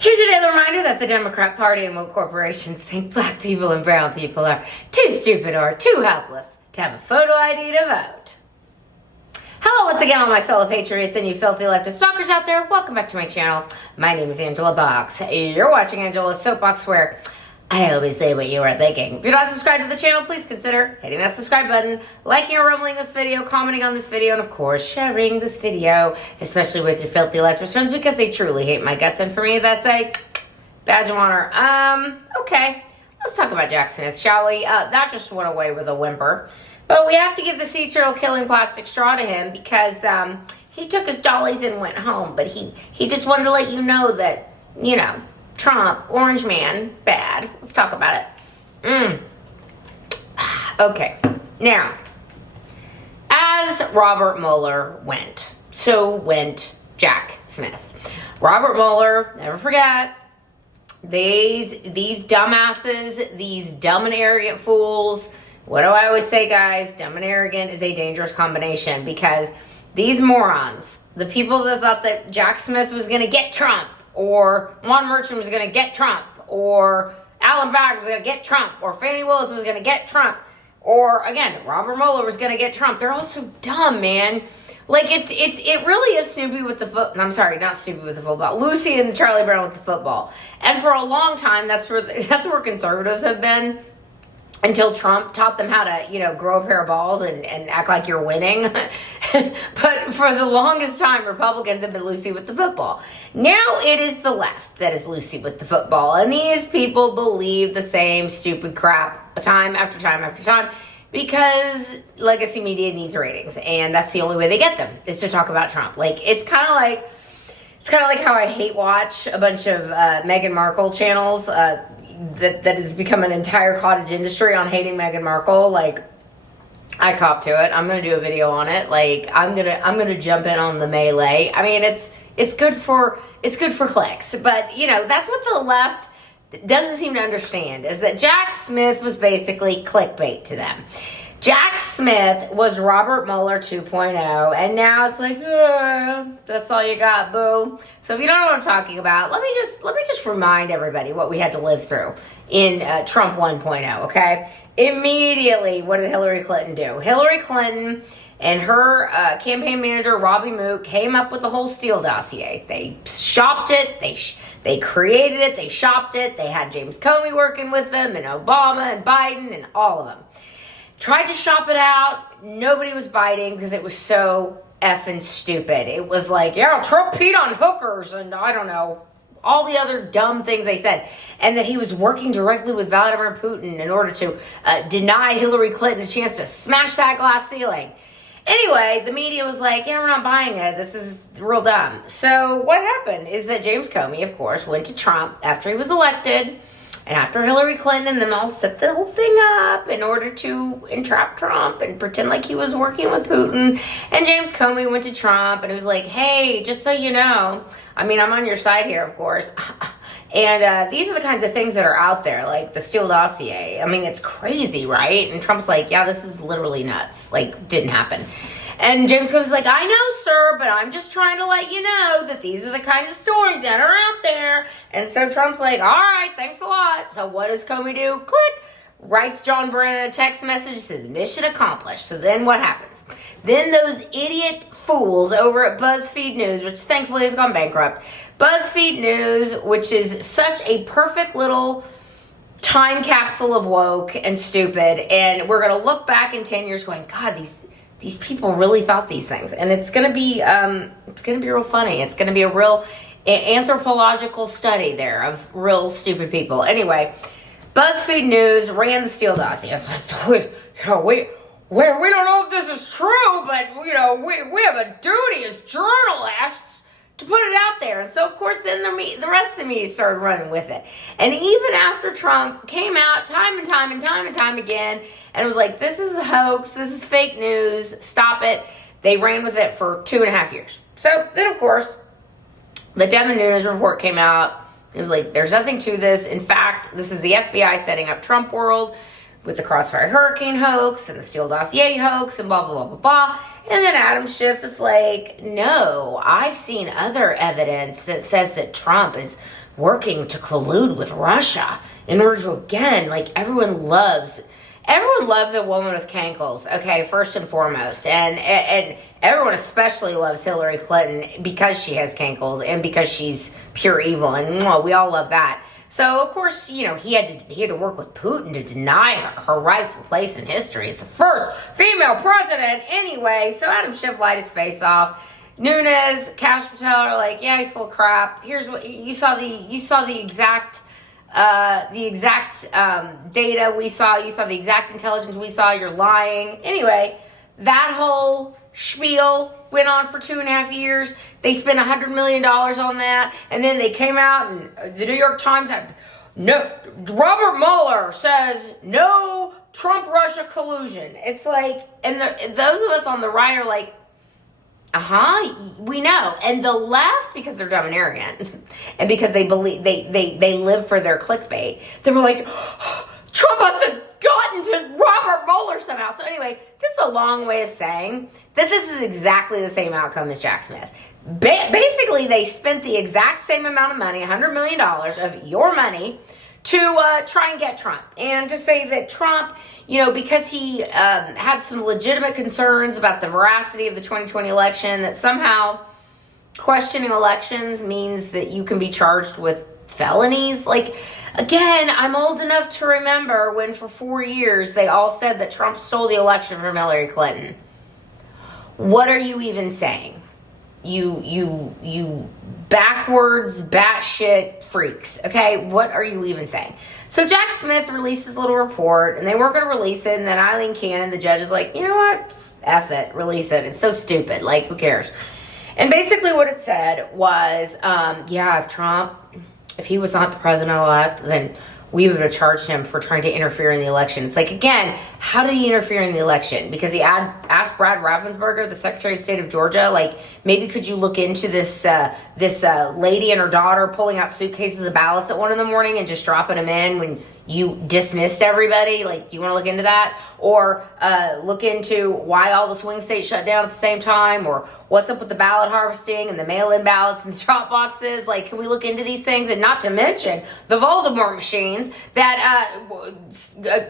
Here's your daily reminder that the Democrat Party and woke corporations think black people and brown people are too stupid or too helpless to have a photo ID to vote. Hello once again, all my fellow patriots and you filthy leftist stalkers out there. Welcome back to my channel. My name is Angela Box. You're watching Angela's Soapbox, where I always say what you are thinking. If you're not subscribed to the channel, please consider hitting that subscribe button, liking or rumbling this video, commenting on this video, and of course, sharing this video, especially with your filthy leftist friends, because they truly hate my guts, and for me, that's a badge of honor. Okay, let's talk about Jack Smith, shall we? That just went away with a whimper. But we have to give the sea turtle killing plastic straw to him because he took his dollies and went home, but he just wanted to let you know that, you know, Trump, orange man, bad. Let's talk about it. Okay, now, as Robert Mueller went, so went Jack Smith. Robert Mueller, never forget, these dumbasses, these dumb and arrogant fools. What do I always say, guys? Dumb and arrogant is a dangerous combination because these morons, the people that thought that Jack Smith was going to get Trump, or Juan Merchant was going to get Trump, or Alan Bragg was going to get Trump, or Fannie Willis was going to get Trump, or, again, Robert Mueller was going to get Trump. They're all so dumb, man. Like, it really is Snoopy with the foot. I'm sorry, not Snoopy with the football. Lucy and Charlie Brown with the football. And for a long time, that's where conservatives have been. Until Trump taught them how to, you know, grow a pair of balls and act like you're winning. But for the longest time, Republicans have been Lucy with the football. Now it is the left that is Lucy with the football. And these people believe the same stupid crap time after time after time because legacy media needs ratings. And that's the only way they get them, is to talk about Trump. Like, it's kind of like how I hate watch a bunch of Meghan Markle channels, that has become an entire cottage industry on hating Meghan Markle. Like, I cop to it. I'm gonna do a video on it. Like, I'm gonna jump in on the melee. I mean, it's good for clicks, but you know, that's what the left doesn't seem to understand, is that Jack Smith was basically clickbait to them. Jack Smith was Robert Mueller 2.0, and now it's like, that's all you got, boo. So if you don't know what I'm talking about, let me just remind everybody what we had to live through in Trump 1.0, okay? Immediately, what did Hillary Clinton do? Hillary Clinton and her campaign manager, Robbie Mook, came up with the whole Steele dossier. They shopped it, they created it, they shopped it, they had James Comey working with them, and Obama and Biden and all of them. Tried to shop it out. Nobody was biting because it was so effing stupid. It was like, yeah, Trump peed on hookers and I don't know, all the other dumb things they said. And that he was working directly with Vladimir Putin in order to deny Hillary Clinton a chance to smash that glass ceiling. Anyway, the media was like, yeah, we're not buying it. This is real dumb. So what happened is that James Comey, of course, went to Trump after he was elected. And after Hillary Clinton and them all set the whole thing up in order to entrap Trump and pretend like he was working with Putin. And James Comey went to Trump and he was like, hey, just so you know, I mean, I'm on your side here, of course. And these are the kinds of things that are out there, like the Steele dossier. I mean, it's crazy, right? And Trump's like, yeah, this is literally nuts. Like, didn't happen. And James Comey's like, I know, sir, but I'm just trying to let you know that these are the kinds of stories that are out there. And so Trump's like, all right, thanks a lot. So what does Comey do? Click. Writes John Brennan a text message, says mission accomplished. So then what happens? Then those idiot fools over at BuzzFeed News, which thankfully has gone bankrupt. BuzzFeed News, which is such a perfect little time capsule of woke and stupid. And we're going to look back in 10 years going, God, these people really thought these things, and it's gonna be real funny. It's gonna be a real anthropological study there of real stupid people. Anyway, BuzzFeed News ran the Steele dossier. We don't know if this is true, but you know we have a duty as journalists to put it out there. And so, of course, then the rest of the media started running with it. And even after Trump came out time and time again, and it was like, this is a hoax, this is fake news, stop it, they ran with it for 2.5 years. So then, of course, the Devin Nunes report came out. It was like, there's nothing to this. In fact, this is the FBI setting up Trump world with the Crossfire Hurricane hoax and the Steele dossier hoax and blah, blah, blah, blah, blah. And then Adam Schiff is like, no, I've seen other evidence that says that Trump is working to collude with Russia in order to, again, like, everyone loves a woman with cankles, okay, first and foremost. And everyone especially loves Hillary Clinton because she has cankles and because she's pure evil. And we all love that. So, of course, he had to work with Putin to deny her rightful place in history as the first female president anyway. So Adam Schiff lied his face off. Nunes, Kash Patel are like, yeah, he's full of crap. Here's what you saw the exact data we saw. You saw the exact intelligence we saw. You're lying. Anyway, that whole spiel went on for 2.5 years. They spent $100 million on that, and then they came out and the New York Times had Robert Mueller says no Trump-Russia collusion. It's like, and those of us on the right are like, we know. And the left, because they're dumb and arrogant, and because they believe they live for their clickbait, they were like, Trump must have gotten to Robert Mueller somehow. So anyway, this is a long way of saying that this is exactly the same outcome as Jack Smith. Basically, they spent the exact same amount of money, $100 million of your money, to try and get Trump. And to say that Trump, because he had some legitimate concerns about the veracity of the 2020 election, that somehow questioning elections means that you can be charged with felonies. Like, again, I'm old enough to remember when for 4 years they all said that Trump stole the election from Hillary Clinton. What are you even saying? You backwards, batshit freaks, okay? What are you even saying? So Jack Smith released his little report, and they weren't going to release it, and then Eileen Cannon, the judge, is like, you know what? F it, release it. It's so stupid. Like, who cares? And basically what it said was, if he was not the president-elect, then we would have charged him for trying to interfere in the election. It's like, again, how did he interfere in the election? Because he asked Brad Raffensperger, the Secretary of State of Georgia, like, maybe could you look into this lady and her daughter pulling out suitcases of ballots at 1 a.m. and just dropping them in when you dismissed everybody? Like, you want to look into that? Or look into why all the swing states shut down at the same time? Or what's up with the ballot harvesting and the mail-in ballots and the drop boxes? Like, can we look into these things? And not to mention the Voldemort machines that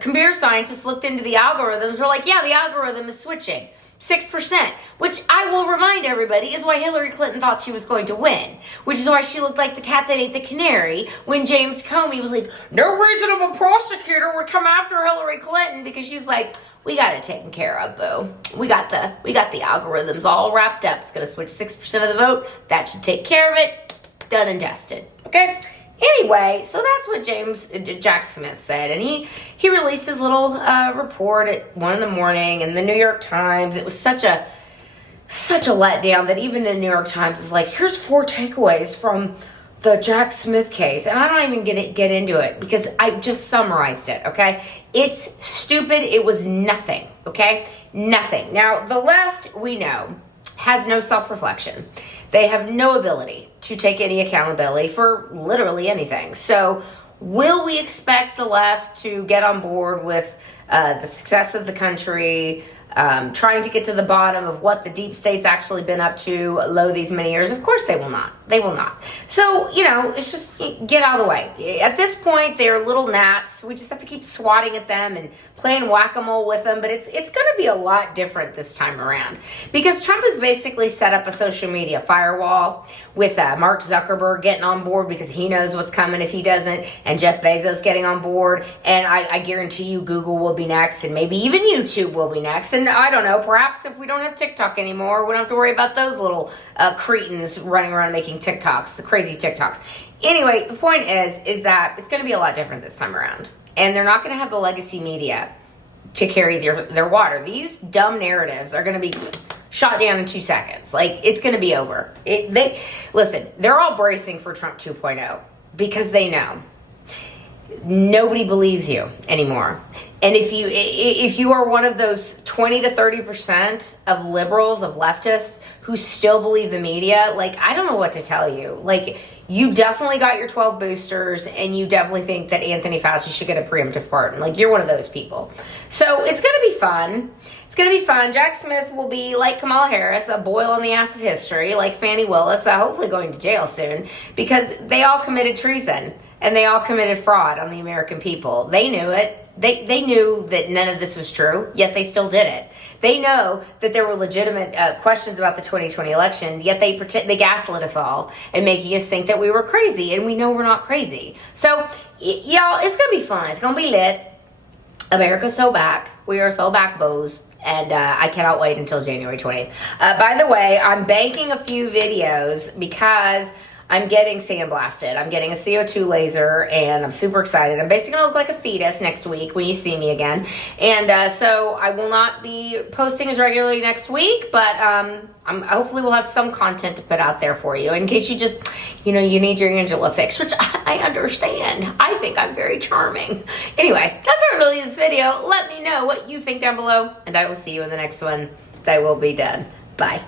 computer scientists looked into the algorithms. Were like, yeah, the algorithm is switching 6%, which I will remind everybody is why Hillary Clinton thought she was going to win, which is why she looked like the cat that ate the canary when James Comey was like, no reasonable prosecutor would come after Hillary Clinton, because she's like, we got it taken care of, boo. We got the algorithms all wrapped up. It's going to switch 6% of the vote. That should take care of it. Done and dusted. Okay? Anyway, so that's what Jack Smith said, and he released his little report at 1 a.m. in the New York Times. It was such a letdown that even the New York Times is like, here's 4 takeaways from the Jack Smith case, and I don't even get into it because I just summarized it. Okay, it's stupid. It was nothing. Okay, nothing. Now the left, we know, has no self-reflection. They have no ability to take any accountability for literally anything. So will we expect the left to get on board with the success of the country, trying to get to the bottom of what the deep state's actually been up to these many years? Of course they will not. They will not. So, it's just get out of the way. At this point, they're little gnats. We just have to keep swatting at them and playing whack-a-mole with them. But it's going to be a lot different this time around, because Trump has basically set up a social media firewall with Mark Zuckerberg getting on board because he knows what's coming if he doesn't, and Jeff Bezos getting on board. And I guarantee you Google will be next, and maybe even YouTube will be next. And I don't know, perhaps if we don't have TikTok anymore, we don't have to worry about those little cretins running around making TikToks, the crazy TikToks. Anyway, the point is that it's going to be a lot different this time around. And they're not going to have the legacy media to carry their water. These dumb narratives are going to be shot down in 2 seconds. Like, it's going to be over. They're all bracing for Trump 2.0 because they know nobody believes you anymore. And if you are one of those 20 to 30% of liberals, of leftists who still believe the media, like, I don't know what to tell you. Like, you definitely got your 12 boosters, and you definitely think that Anthony Fauci should get a preemptive pardon. Like, you're one of those people. So it's going to be fun. It's going to be fun. Jack Smith will be, like Kamala Harris, a boil on the ass of history, like Fannie Willis, hopefully going to jail soon, because they all committed treason, and they all committed fraud on the American people. They knew it. They knew that none of this was true, yet they still did it. They know that there were legitimate questions about the 2020 elections, yet they gaslit us all and making us think that we were crazy, and we know we're not crazy. So, y'all, it's going to be fun. It's going to be lit. America's so back. We are so back, bows. And I cannot wait until January 20th. By the way, I'm banking a few videos because I'm getting sandblasted. I'm getting a CO2 laser, and I'm super excited. I'm basically going to look like a fetus next week when you see me again. And so I will not be posting as regularly next week, but hopefully we'll have some content to put out there for you in case you just, you need your Angela fix, which I understand. I think I'm very charming. Anyway, that's what really is this video. Let me know what you think down below, and I will see you in the next one. I will be done. Bye.